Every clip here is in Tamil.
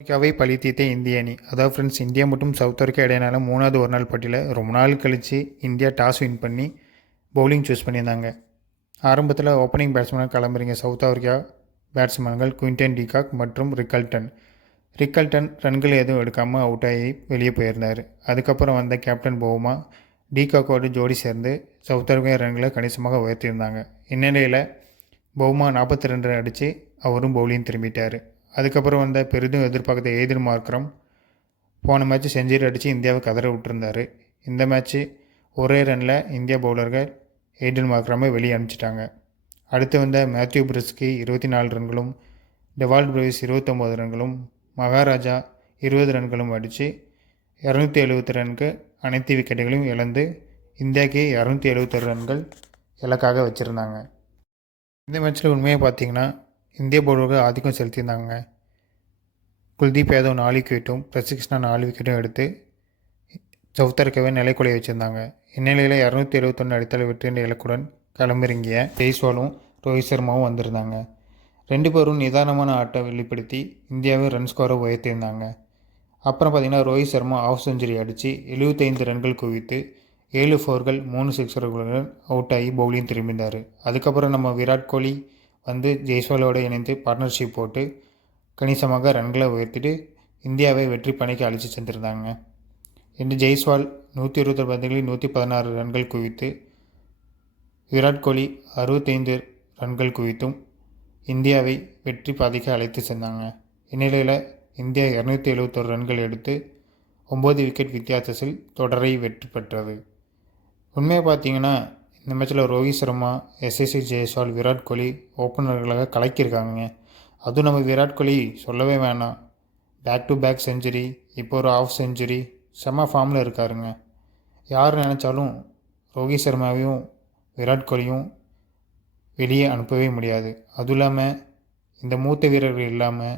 அமெரிக்காவை பழி தீர்த்த இந்திய அணி அதாவது ஃப்ரெண்ட்ஸ் இந்தியா மற்றும் சவுத் ஆஃப்ரிக்கா இடையினால மூணாவது ஒரு நாள் போட்டியில் ரொம்ப நாள் கழித்து இந்தியா டாஸ் வின் பண்ணி பவுலிங் சூஸ் பண்ணியிருந்தாங்க. ஆரம்பத்தில் ஓப்பனிங் பேட்ஸ்மேனாக கிளம்புறீங்க. சவுத் ஆஃப்ரிக்கா பேட்ஸ்மேன்கள் குயின்டன் டிகாக் மற்றும் ரிக்கல்டன். ரிக்கல்டன் ரன்கள் எதுவும் எடுக்காமல் அவுட் ஆகி வெளியே போயிருந்தார். அதுக்கப்புறம் வந்த கேப்டன் பவுமா டிகாக்கோடு ஜோடி சேர்ந்து சவுத் ஆஃப்ரிக்கா ரன்களை கணிசமாக உயர்த்தியிருந்தாங்க. இந்நிலையில் பவுமா நாற்பத்தி ரெண்டு அடித்து அவரும் பவுலிங் திரும்பிட்டார். அதுக்கப்புறம் வந்த பெரிதும் எதிர்பார்த்த எய்தன் மார்க்ரம் போன மேட்ச் செஞ்சுரி அடித்து இந்தியாவை கதற விட்டுருந்தார். இந்த மேட்ச்சு ஒரே ரனில் இந்தியா பவுலர்கள் எய்டன் மார்க்ரமை வெளியே அனுப்பிச்சிட்டாங்க. அடுத்து வந்த மேத்யூ பிரிஸ்கி இருபத்தி நாலு ரன்களும் டெவால்ட் பிரேவிஸ் இருபத்தொம்போது ரன்களும் மகாராஜா இருபது ரன்களும் அடித்து இரநூத்தி எழுபத்தி ரனுக்கு அனைத்து விக்கெட்டுகளையும் இழந்து இந்தியாவுக்கு இரநூத்தி எழுபத்தொரு ரன்கள் இலக்காக வச்சுருந்தாங்க. இந்த மேட்ச்சில் உண்மையாக பார்த்தீங்கன்னா இந்திய பவுலர்கள் ஆதிக்கம் செலுத்தியிருந்தாங்க. குல்தீப் யாதவ் நாலு விக்கெட்டும் பிரசிகிருஷ்ணா நாலு விக்கெட்டும் எடுத்து சவுத் ஆஃப்ரிக்காவை நிலைக்குலைய வச்சுருந்தாங்க. இந்நிலையில் இரநூத்தி எழுபத்தொன்று அடித்தள வெற்றி இலக்குடன் களமிறங்கிய ஜெய்ஸ்வாலும் ரோஹித் சர்மாவும் வந்திருந்தாங்க. ரெண்டு பேரும் நிதானமான ஆட்டம் வெளிப்படுத்தி இந்தியாவை ரன் ஸ்கோரை உயர்த்தியிருந்தாங்க. அப்புறம் பார்த்திங்கன்னா ரோஹித் சர்மா ஆஃப் செஞ்சுரி அடித்து எழுபத்தைந்து ரன்கள் குவித்து ஏழு ஃபோர்கள் மூணு சிக்ஸர்களுடன் அவுட் ஆகி பவுலிங் திரும்பினார். அதுக்கப்புறம் நம்ம விராட் கோலி வந்து ஜெய்ஸ்வாலோடு இணைந்து பார்ட்னர்ஷிப் போட்டு கணிசமாக ரன்களை உயர்த்திட்டு இந்தியாவை வெற்றி பணிக்கு அழைச்சி சென்றிருந்தாங்க. இன்று ஜெய்ஸ்வால் நூற்றி இருபத்தொரு பந்துகளில் நூற்றி பதினாறு ரன்கள் குவித்து விராட் கோலி அறுபத்தைந்து ரன்கள் குவித்தும் இந்தியாவை வெற்றி பாதைக்கு அழைத்து சென்றாங்க. இந்நிலையில் இந்தியா இரநூத்தி எழுபத்தொரு ரன்கள் எடுத்து ஒம்பது விக்கெட் வித்தியாசத்தில் தொடரை வெற்றி பெற்றது. உண்மையாக பார்த்தீங்கன்னா இந்த மேட்ச்சில் ரோஹித் சர்மா எஸ்எஸ்சி ஜெயசால் விராட் கோலி ஓப்பனர்களாக கலக்கியிருக்காங்க அதுவும் நம்ம விராட் கோலி சொல்லவே வேணாம். பேக் டு பேக் செஞ்சுரி இப்போ ஒரு ஆஃப் செஞ்சுரி செம ஃபார்மில் இருக்காருங்க. யார் நினச்சாலும் ரோஹித் சர்மாவையும் விராட் கோலியும் வெளியே அனுப்பவே முடியாது. அதுவும் இல்லாமல் இந்த மூத்த வீரர்கள் இல்லாமல்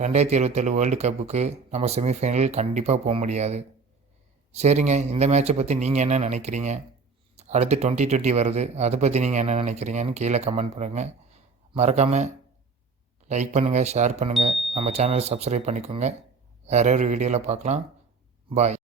ரெண்டாயிரத்தி இருபத்தேழு வேர்ல்டு கப்புக்கு நம்ம செமிஃபைனல் கண்டிப்பாக போக முடியாது. சரிங்க இந்த மேட்ச்சை பற்றி நீங்கள் என்ன நினைக்கிறீங்க? அடுத்து டுவெண்ட்டி டுவெண்ட்டி வருது. அதை பற்றி நீங்கள் என்ன நினைக்கிறீங்கன்னு கீழே கமெண்ட் பண்ணுங்கள் மறக்காமல் லைக் பண்ணுங்கள் ஷேர் பண்ணுங்கள் நம்ம சேனலை சப்ஸ்கிரைப் பண்ணிக்கோங்க. வேற ஒரு வீடியோவில் பார்க்கலாம். பாய்